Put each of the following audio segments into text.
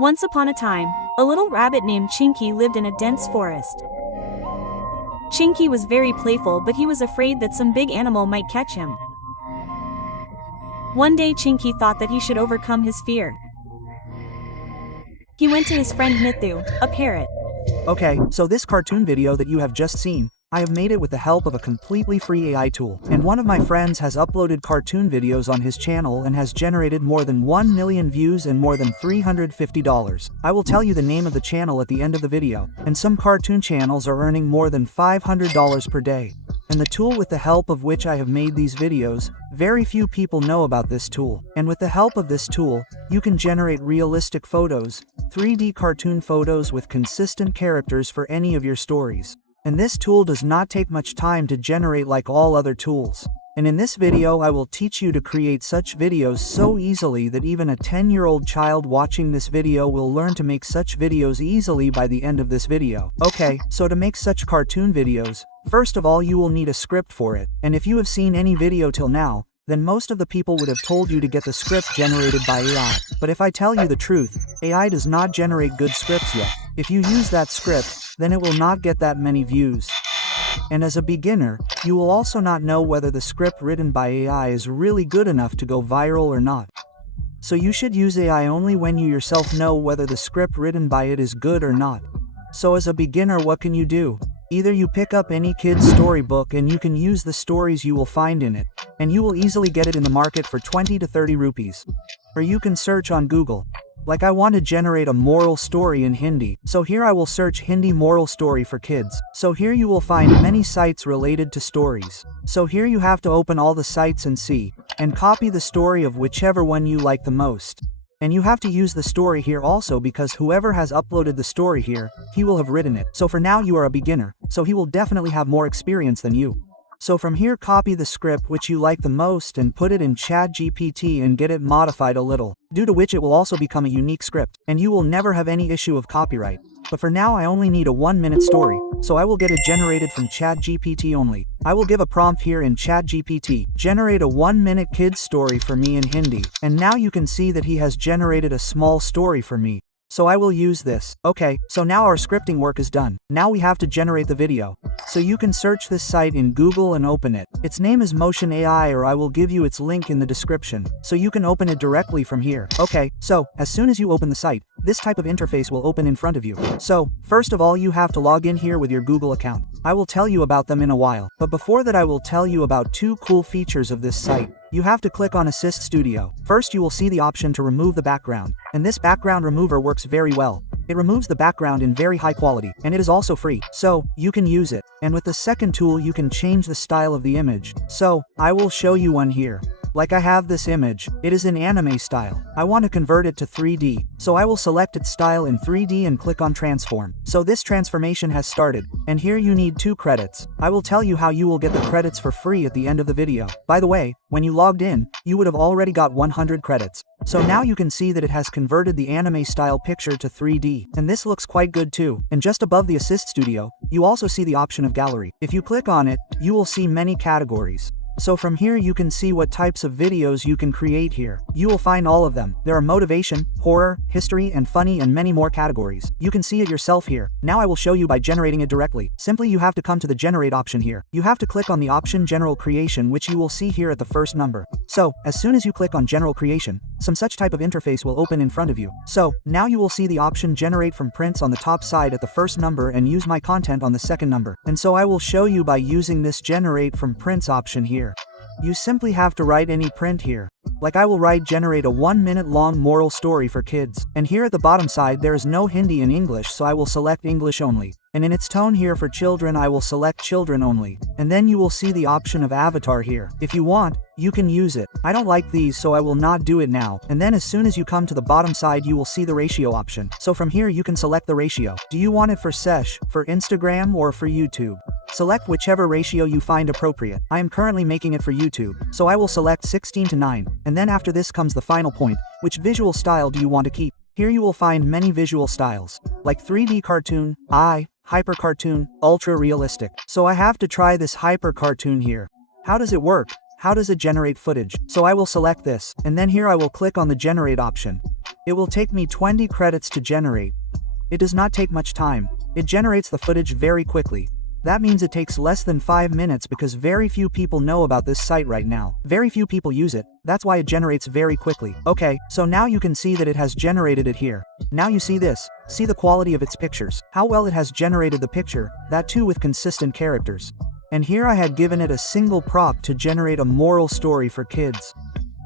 Once upon a time, a little rabbit named Chinky lived in a dense forest. Chinky was very playful, but he was afraid that some big animal might catch him. One day Chinky thought that he should overcome his fear. He went to his friend Mithu, a parrot. Okay, so this cartoon video that you have just seen, I have made it with the help of a completely free AI tool. And one of my friends has uploaded cartoon videos on his channel and has generated more than 1 million views and more than $350. I will tell you the name of the channel at the end of the video. And some cartoon channels are earning more than $500 per day. And the tool with the help of which I have made these videos, very few people know about this tool. And with the help of this tool, you can generate realistic photos, 3D cartoon photos with consistent characters for any of your stories. And this tool does not take much time to generate like all other tools. And in this video I will teach you to create such videos so easily that even a 10-year-old child watching this video will learn to make such videos easily by the end of this video. Okay, so to make such cartoon videos, first of all you will need a script for it. And if you have seen any video till now, then most of the people would have told you to get the script generated by AI. But if I tell you the truth, AI does not generate good scripts yet. If you use that script, then it will not get that many views. And as a beginner, you will also not know whether the script written by AI is really good enough to go viral or not. So you should use AI only when you yourself know whether the script written by it is good or not. So as a beginner, what can you do? Either you pick up any kid's storybook and you can use the stories you will find in it, and you will easily get it in the market for 20 to 30 rupees. Or you can search on Google. Like I want to generate a moral story in Hindi, so here I will search Hindi moral story for kids. So here you will find many sites related to stories. So here you have to open all the sites and see, and copy the story of whichever one you like the most. And you have to use the story here also because whoever has uploaded the story here, he will have written it. So for now you are a beginner, so he will definitely have more experience than you. So from here copy the script which you like the most and put it in ChatGPT and get it modified a little, due to which it will also become a unique script, and you will never have any issue of copyright. But for now I only need a 1-minute story, so I will get it generated from ChatGPT only. I will give a prompt here in ChatGPT, generate a 1-minute kid's story for me in Hindi, and now you can see that he has generated a small story for me. So I will use this. Okay, so now our scripting work is done. Now we have to generate the video. So you can search this site in Google and open it. Its name is Motion AI, or I will give you its link in the description, so you can open it directly from here. Okay, so as soon as you open the site, this type of interface will open in front of you. So, first of all you have to log in here with your Google account. I will tell you about them in a while, but before that I will tell you about 2 cool features of this site. You have to click on Assist Studio. First you will see the option to remove the background, and this background remover works very well. It removes the background in very high quality, and it is also free, so you can use it. And with the second tool you can change the style of the image. So, I will show you one here. Like I have this image, it is in anime style. I want to convert it to 3D, so I will select its style in 3D and click on transform. So this transformation has started, and here you need 2 credits. I will tell you how you will get the credits for free at the end of the video. By the way, when you logged in, you would have already got 100 credits. So now you can see that it has converted the anime style picture to 3D, and this looks quite good too. And just above the Assist Studio, you also see the option of gallery. If you click on it, you will see many categories. So from here you can see what types of videos you can create here. You will find all of them. There are motivation, horror, history, and funny, and many more categories. You can see it yourself here. Now I will show you by generating it directly. Simply you have to come to the generate option here. You have to click on the option general creation, which you will see here at the first number. So, as soon as you click on general creation, some such type of interface will open in front of you. So, now you will see the option generate from prints on the top side at the first number and use my content on the second number. And so I will show you by using this generate from prints option here. You simply have to write any print here. Like I will write generate a 1-minute long moral story for kids. And here at the bottom side there is no Hindi and English, so I will select English only. And in its tone here for children I will select children only. And then you will see the option of avatar here. If you want, you can use it. I don't like these, so I will not do it now. And then as soon as you come to the bottom side you will see the ratio option. So from here you can select the ratio. Do you want it for Sesh, for Instagram, or for YouTube? Select whichever ratio you find appropriate. I am currently making it for YouTube, so I will select 16:9. And then after this comes the final point. Which visual style do you want to keep? Here you will find many visual styles, like 3D cartoon, hyper cartoon, ultra realistic. So I have to try this hyper cartoon here. How does it work? How does it generate footage? So I will select this, and then here I will click on the generate option. It will take me 20 credits to generate. It does not take much time. It generates the footage very quickly. That means it takes less than 5 minutes because very few people know about this site right now. Very few people use it, that's why it generates very quickly. Okay, so now you can see that it has generated it here. Now you see this. See the quality of its pictures. How well it has generated the picture, that too with consistent characters. And here I had given it a single prop to generate a moral story for kids.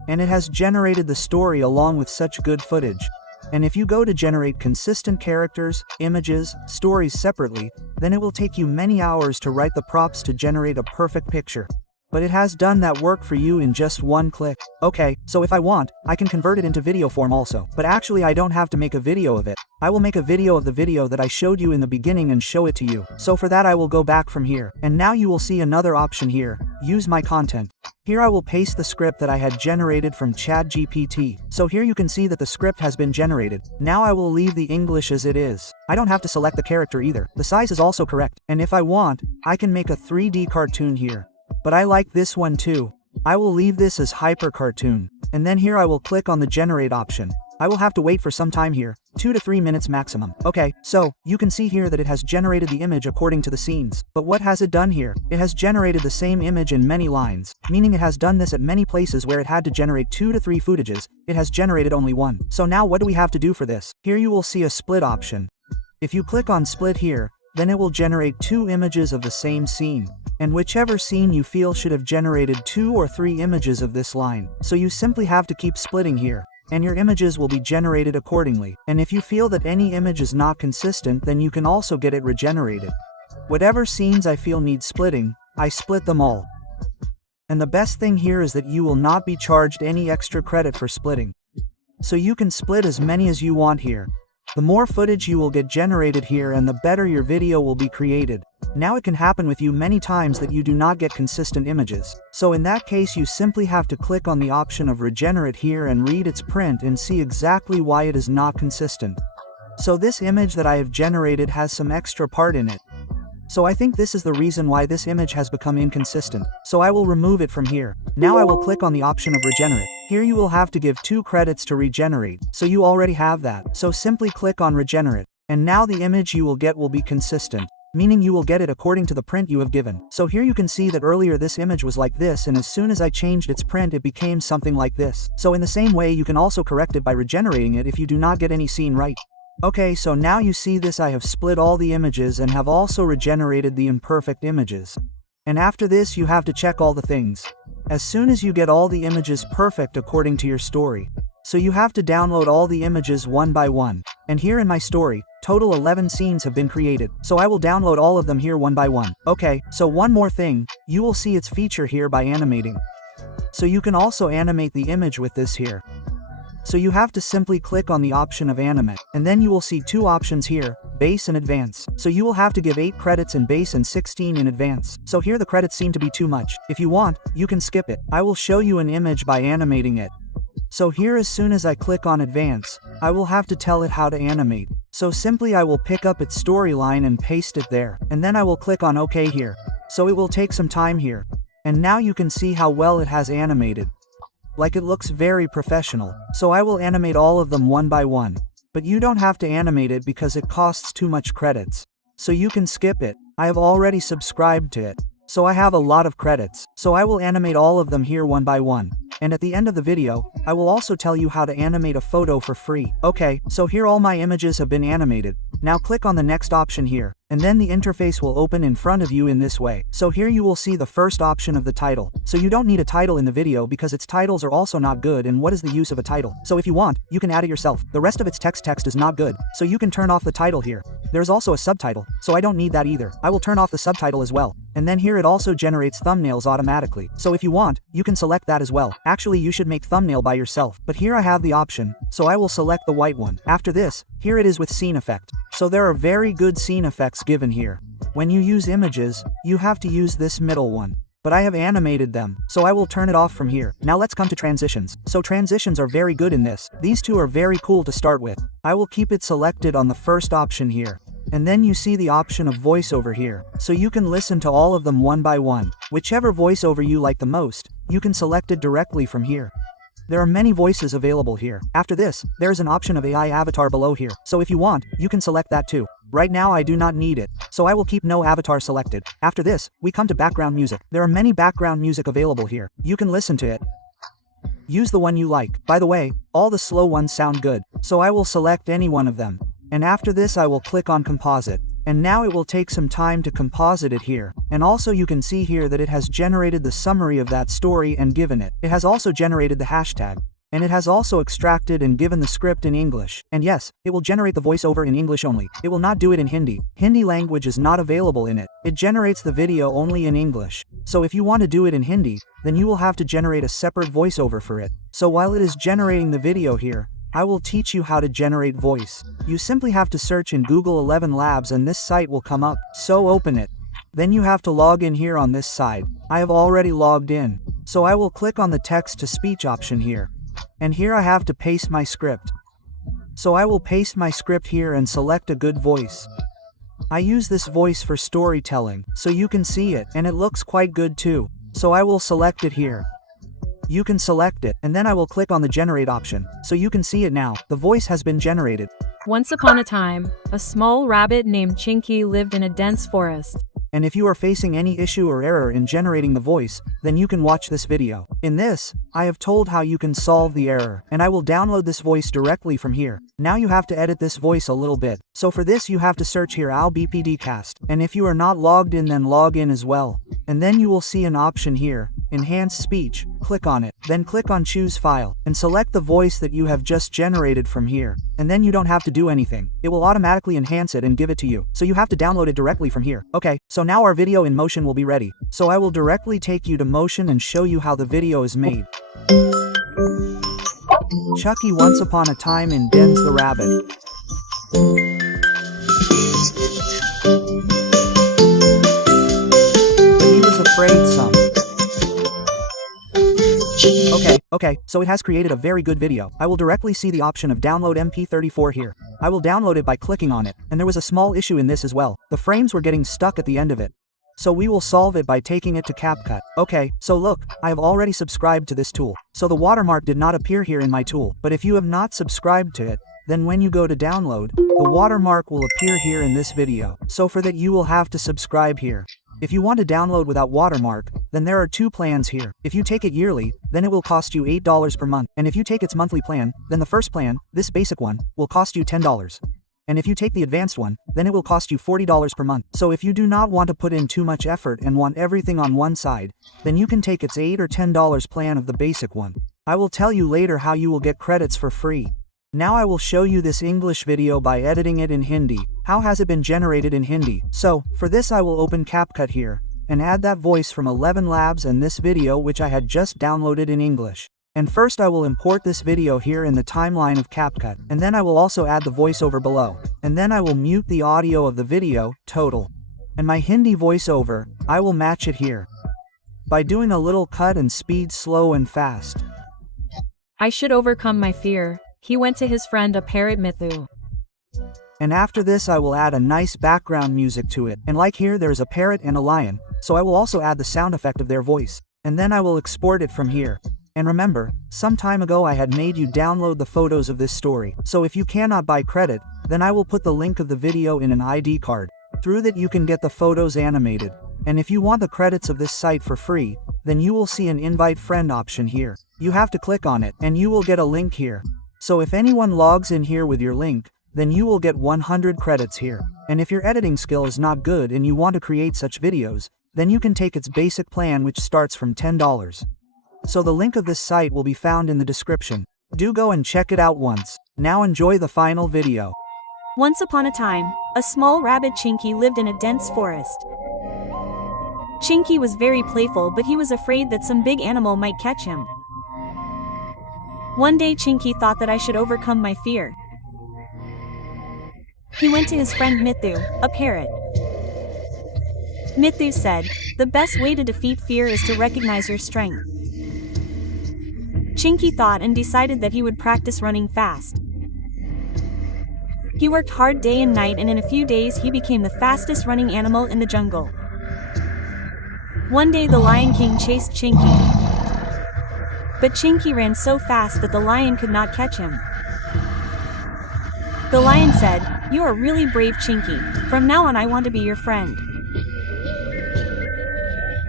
And it has generated the story along with such good footage. And if you go to generate consistent characters, images, stories separately, then it will take you many hours to write the props to generate a perfect picture. But it has done that work for you in just one click. Okay, so if I want, I can convert it into video form also. But actually I don't have to make a video of it. I will make a video of the video that I showed you in the beginning and show it to you. So for that I will go back from here. And now you will see another option here, use my content. Here I will paste the script that I had generated from ChatGPT. So here you can see that the script has been generated. Now I will leave the English as it is. I don't have to select the character either. The size is also correct. And if I want, I can make a 3D cartoon here. But I like this one too. I will leave this as hyper cartoon. And then here I will click on the generate option. I will have to wait for some time here, 2 to 3 minutes maximum. Okay, so, you can see here that it has generated the image according to the scenes. But what has it done here? It has generated the same image in many lines, meaning it has done this at many places where it had to generate 2 to 3 footages, it has generated only 1. So now what do we have to do for this? Here you will see a split option. If you click on split here, then it will generate 2 images of the same scene. And whichever scene you feel should have generated 2 or 3 images of this line. So you simply have to keep splitting here. And your images will be generated accordingly. And if you feel that any image is not consistent, then you can also get it regenerated. Whatever scenes I feel need splitting, I split them all. And the best thing here is that you will not be charged any extra credit for splitting. So you can split as many as you want here. The more footage you will get generated here and the better your video will be created. Now it can happen with you many times that you do not get consistent images. So in that case you simply have to click on the option of regenerate here and read its print and see exactly why it is not consistent. So this image that I have generated has some extra part in it. So I think this is the reason why this image has become inconsistent. So I will remove it from here. Now I will click on the option of regenerate. Here you will have to give 2 credits to regenerate. So you already have that. So simply click on regenerate. And now the image you will get will be consistent. Meaning you will get it according to the print you have given. So here you can see that earlier this image was like this, and as soon as I changed its print it became something like this. So in the same way you can also correct it by regenerating it if you do not get any scene right. Okay, so now you see this, I have split all the images and have also regenerated the imperfect images. And after this you have to check all the things. As soon as you get all the images perfect according to your story. So you have to download all the images one by one. And here in my story, total 11 scenes have been created. So I will download all of them here one by one. Okay, so one more thing, you will see its feature here by animating. So you can also animate the image with this here. So you have to simply click on the option of animate, and then you will see 2 options here, base and advance. So you will have to give 8 credits in base and 16 in advance. So here the credits seem to be too much. If you want, you can skip it. I will show you an image by animating it. So here as soon as I click on advance, I will have to tell it how to animate. So simply I will pick up its storyline and paste it there, and then I will click on OK here. So it will take some time here. And now you can see how well it has animated. Like it looks very professional. So I will animate all of them one by one. But you don't have to animate it because it costs too much credits. So you can skip it. I have already subscribed to it. So I have a lot of credits. So I will animate all of them here one by one. And at the end of the video, I will also tell you how to animate a photo for free. Okay, so here all my images have been animated. Now click on the next option here, and then the interface will open in front of you in this way. So here you will see the first option of the title. So you don't need a title in the video because its titles are also not good, and what is the use of a title? So if you want, you can add it yourself. The rest of its text is not good, so you can turn off the title here. There's also a subtitle, so I don't need that either. I will turn off the subtitle as well. And then here it also generates thumbnails automatically. So if you want, you can select that as well. Actually you should make thumbnail by yourself. But here I have the option, so I will select the white one. After this, here it is with scene effect. So there are very good scene effects given here. When you use images, you have to use this middle one. But I have animated them, so I will turn it off from here. Now let's come to transitions. So transitions are very good in this. These 2 are very cool to start with. I will keep it selected on the first option here. And then you see the option of voiceover here. So you can listen to all of them one by one. Whichever voiceover you like the most, you can select it directly from here. There are many voices available here. After this, there is an option of AI avatar below here, so if you want, you can select that too. Right now I do not need it, so I will keep no avatar selected. After this, we come to background music. There are many background music available here. You can listen to it. Use the one you like. By the way, all the slow ones sound good, so I will select any one of them. And after this I will click on composite. And now it will take some time to composite it here. And also you can see here that it has generated the summary of that story and given it. It has also generated the hashtag. And it has also extracted and given the script in English. And yes, it will generate the voiceover in English only. It will not do it in Hindi. Hindi language is not available in it. It generates the video only in English. So if you want to do it in Hindi, then you will have to generate a separate voiceover for it. So while it is generating the video here, I will teach you how to generate voice. You simply have to search in Google 11 Labs and this site will come up. So open it. Then you have to log in here on this side. I have already logged in. So I will click on the text to speech option here. And here I have to paste my script. So I will paste my script here and select a good voice. I use this voice for storytelling, so you can see it, and it looks quite good too. So I will select it here. You can select it, and then I will click on the generate option, so you can see it now. The voice has been generated. Once upon a time, a small rabbit named Chinky lived in a dense forest. And if you are facing any issue or error in generating the voice, then you can watch this video. In this, I have told how you can solve the error, and I will download this voice directly from here. Now you have to edit this voice a little bit. So for this you have to search here AlBPDcast, and if you are not logged in then log in as well. And then you will see an option here, Enhance Speech, click on it, then click on Choose File, and select the voice that you have just generated from here. And then you don't have to do anything. It will automatically enhance it and give it to you. So you have to download it directly from here. Okay, so now our video in Motion will be ready. So I will directly take you to Motion and show you how the video is made. Chucky once upon a time in Den's the Rabbit. But he was afraid some. Okay, so it has created a very good video. I will directly see the option of download MP34 here. I will download it by clicking on it, and there was a small issue in this as well. The frames were getting stuck at the end of it. So we will solve it by taking it to CapCut. Okay, so look, I have already subscribed to this tool. So the watermark did not appear here in my tool, but if you have not subscribed to it, then when you go to download, the watermark will appear here in this video. So for that you will have to subscribe here. If you want to download without watermark, then there are two plans here. If you take it yearly, then it will cost you $8 per month. And if you take its monthly plan, then the first plan, this basic one, will cost you $10. And if you take the advanced one, then it will cost you $40 per month. So if you do not want to put in too much effort and want everything on one side, then you can take its $8 or $10 plan of the basic one. I will tell you later how you will get credits for free. Now I will show you this English video by editing it in Hindi. How has it been generated in Hindi? So, for this I will open CapCut here, and add that voice from 11 Labs and this video which I had just downloaded in English. And first I will import this video here in the timeline of CapCut, and then I will also add the voiceover below. And then I will mute the audio of the video, total. And my Hindi voiceover, I will match it here. By doing a little cut and speed slow and fast. I should overcome my fear. He went to his friend a parrot Mithu. And after this I will add a nice background music to it. And like here there's a parrot and a lion, so I will also add the sound effect of their voice. And then I will export it from here. And remember, some time ago I had made you download the photos of this story. So if you cannot buy credit, then I will put the link of the video in an ID card. Through that you can get the photos animated. And if you want the credits of this site for free, then you will see an invite friend option here. You have to click on it, and you will get a link here. So if anyone logs in here with your link, then you will get 100 credits here. And if your editing skill is not good and you want to create such videos, then you can take its basic plan which starts from $10. So the link of this site will be found in the description. Do go and check it out once. Now enjoy the final video. Once upon a time, a small rabbit Chinky lived in a dense forest. Chinky was very playful but he was afraid that some big animal might catch him. One day Chinky thought that I should overcome my fear. He went to his friend Mithu, a parrot. Mithu said, "The best way to defeat fear is to recognize your strength." Chinky thought and decided that he would practice running fast. He worked hard day and night and in a few days he became the fastest running animal in the jungle. One day the Lion King chased Chinky. But Chinky ran so fast that the lion could not catch him. The lion said, "You are really brave, Chinky. From now on I want to be your friend."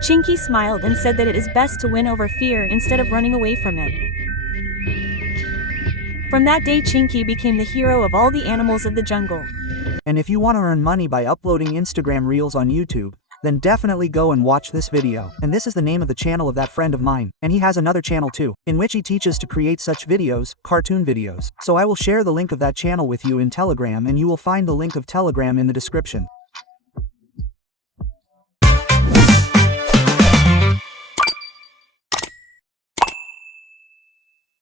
Chinky smiled and said that it is best to win over fear instead of running away from it. From that day Chinky became the hero of all the animals of the jungle. And if you want to earn money by uploading Instagram Reels on YouTube, then definitely go and watch this video. And this is the name of the channel of that friend of mine, and he has another channel too, in which he teaches to create such videos, cartoon videos. So I will share the link of that channel with you in Telegram, and you will find the link of Telegram in the description.